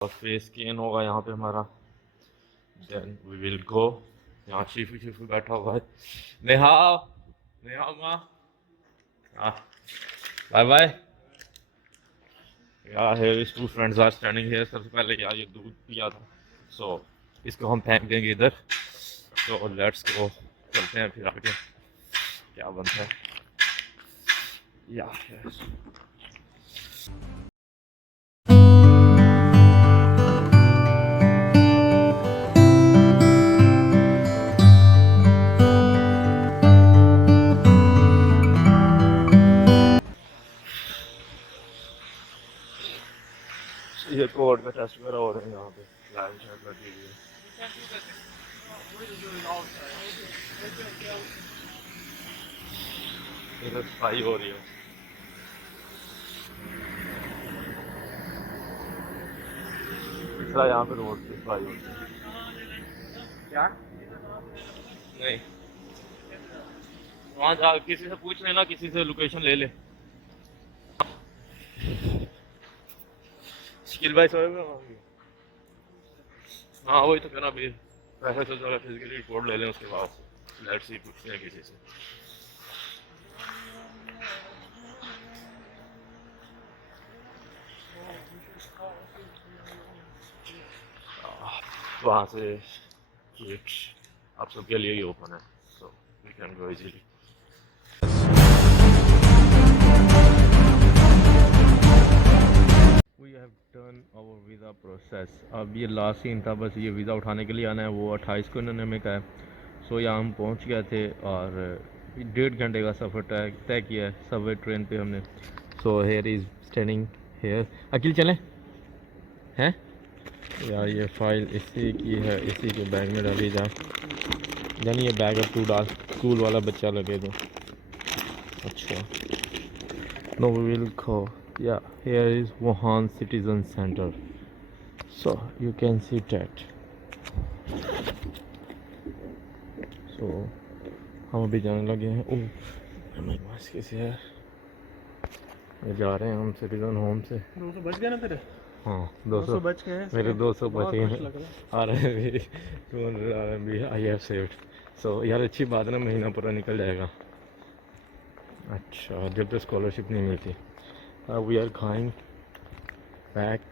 और face scan होगा यहाँ पे हमारा, देन वी विल गो। यहाँ शिफू शिफू बैठा हुआ है। नेहा, नेहा माँ, बाय बाय। यार here is two friends are standing here. सबसे पहले यार ये दूध पिया था, सो इसको हम फेंक देंगे इधर। तो लेट्स गो, चलते हैं फिर आगे क्या बनता है। या ये कोड का टेस्ट वगैरह हो रहे हैं यहाँ पे, लाइन शायद लगी हुई है। इधर सफाई हो रही है। पिछला यहाँ पे रोड की सफाई हो रही है। क्या नहीं, वहाँ जा किसी से पूछ लेना, किसी से लोकेशन ले ले। स्किल भाई सोए हुए होंगे। हाँ वही तो कहना अभी, वैसे तो जरा फिजिकली रिपोर्ट ले लें उसके बाद लेट्स सी, पूछते हैं किसी से। वहाँ से गेट आप सबके लिए ही ओपन है, so we can go easily. We have done our visa process. अब ये लास्ट सीन था, बस ये वीज़ा उठाने के लिए आना है। वो 28 को इन्होंने हमें कहा है। सो यहाँ हम पहुँच गए थे और 1.5 घंटे का सफ़र तय किया है सबवे ट्रेन पे हमने। So here is standing here. Akeel चलें हैं यार, ये फाइल इसी की है, इसी के बैग में डाली जा। यानी ये बैग अब तू डाल, स्कूल वाला बच्चा लगे तो। अच्छा, no will go. Yeah, here is Wuhan Citizen Center. So you can see that. So हम अभी जाने लगे हैं। ओह हमारे पास कैसे है, ये जा रहे हैं हम सिटीजन होम से। 200 बच गया ना तेरे? हाँ 200 बच गए हैं मेरे 200 बचे हैं। लग आ रहे हैं भी 200 आ रहे हैं भी। I have saved. सो यार अच्छी बात है ना, महीना पूरा निकल जाएगा। अच्छा, जब तक स्कॉलरशिप नहीं मिलती। We are going back.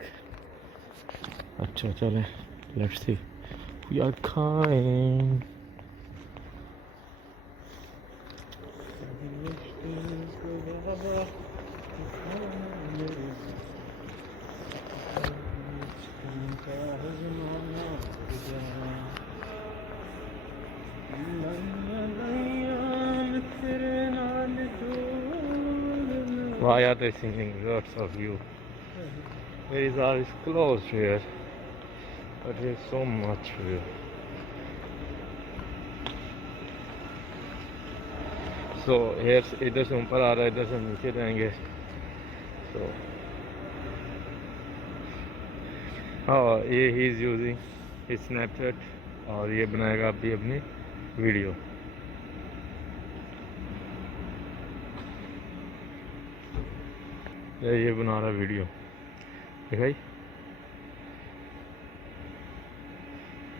अच्छा चले, let's see, we are going. Why are they singing lots of you? There is closed here, but there is so much view. So here इधर से ऊपर आ रहा है, इधर से नीचे जाएंगे। So हाँ, ये he is using his Snapchat और ये बनाएगा अभी अपनी वीडियो। ये बना रहा वीडियो, दिखाई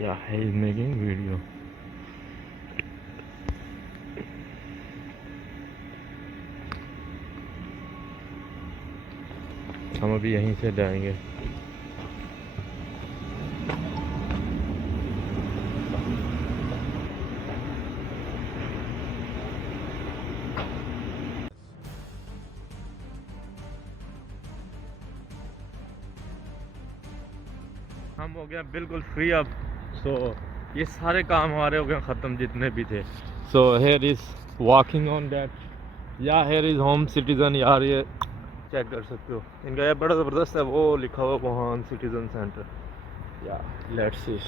या है इज मेकिंग वीडियो। हम अभी यहीं से जाएंगे। हम हो गया बिल्कुल फ्री अब। सो ये सारे काम हमारे हो गए ख़त्म जितने भी थे। सो here is walking on that, या हेयर इज़ होम सिटीज़न। यार ये चेक कर सकते हो, इनका ये बड़ा ज़बरदस्त है, वो लिखा हुआ वुहान सिटीज़न सेंटर। या let's see,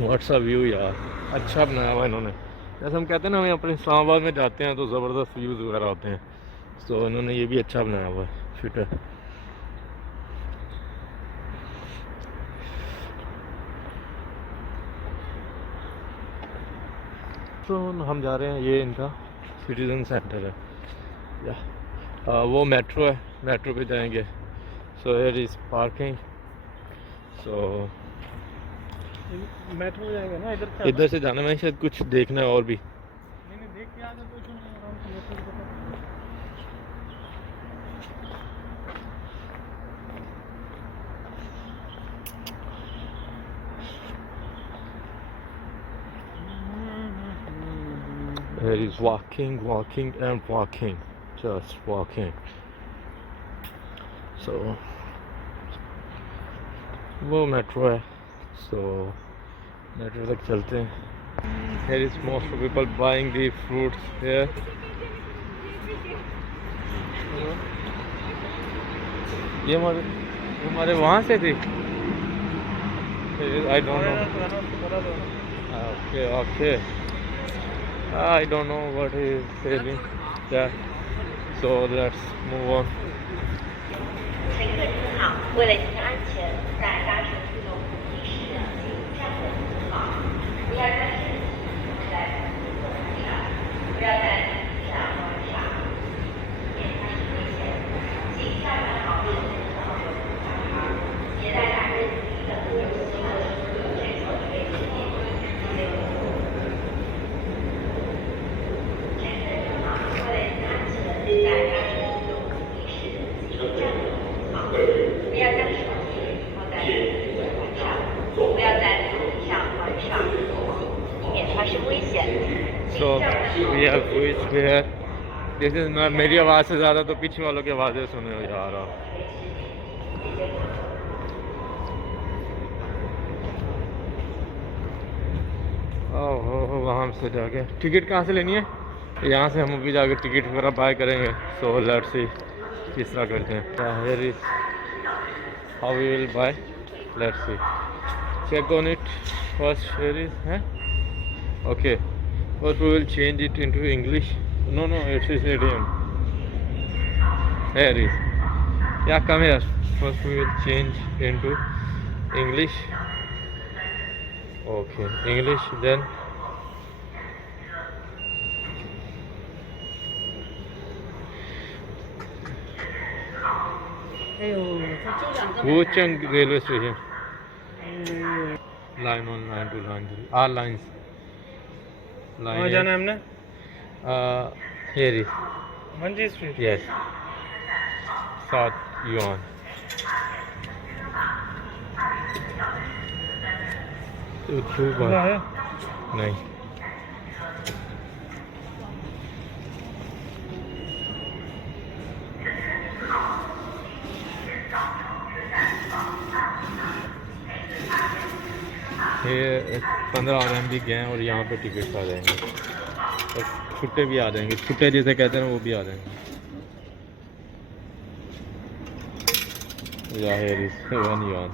what's a view यार, अच्छा बनाया हुआ इन्होंने। जैसे हम कहते हैं ना, हम अपने इस्लामाबाद में जाते हैं तो ज़बरदस्त व्यूज़ वगैरह होते हैं, तो इन्होंने ये भी अच्छा बनाया हुआ है, फिट है। तो हम जा रहे हैं, ये इनका सिटीज़न सेंटर है। वो मेट्रो है, मेट्रो पे जाएंगे. So here is parking. सो मेट्रो जाएंगे ना इधर से जाना है, शायद कुछ देखना है और भी. नहीं देख के आगे कुछ नहीं, आराम से मेट्रो की तरफ. Here is walking and walking, just walking. So वो मेट्रो है, so मेट्रो तक चलते हैं. Here is most of people buying the fruits here. ये हमारे वहाँ से थी. I don't know. Okay. I don't know what he is saying. Yeah. So let's move on. 乘客您好，为了您的安全，在搭乘自动扶梯时请站稳扶好，不要将身体在扶手台上，不要在扶下弯上，免发生危险。请站稳好并扶好手扶小孩，携带大人扶梯的扶手扶好手扶最左位置点。乘客您好，为了您的安全，在搭乘自动扶梯时请站稳。不要将手机放在扶手环上，不要在扶梯上环上，以免发生危险。 So we have reached here. This is not मेरी आवाज़ से ज़्यादा तो पीछे वालों की आवाज़ें सुने हो यार. ओहो वहाँ से जाके टिकट कहाँ से लेनी है? यहाँ से हम अभी जाके टिकट वगैरह बाय करेंगे. सो लेट्स सी किस तरह करते हैं. Here is how we will buy. Let's see. Check on it first. Here is okay. First we will change it into English. No, it is idiom. Here is. Yeah, come here. First we will change into English. Okay, English then. Wuchang railway station. Line 1, line 2, line 3. All lines. कहाँ जाना है हमने? Here is. Manji street. Yes. South Yuan. खुला है? नहीं. ये 15 RM भी गए हैं और यहाँ पे टिकट्स आ जाएंगे और छुट्टे भी आ जाएंगे. छुट्टे जिसे कहते हैं वो भी आ जाएंगे. या here is 1 yuan.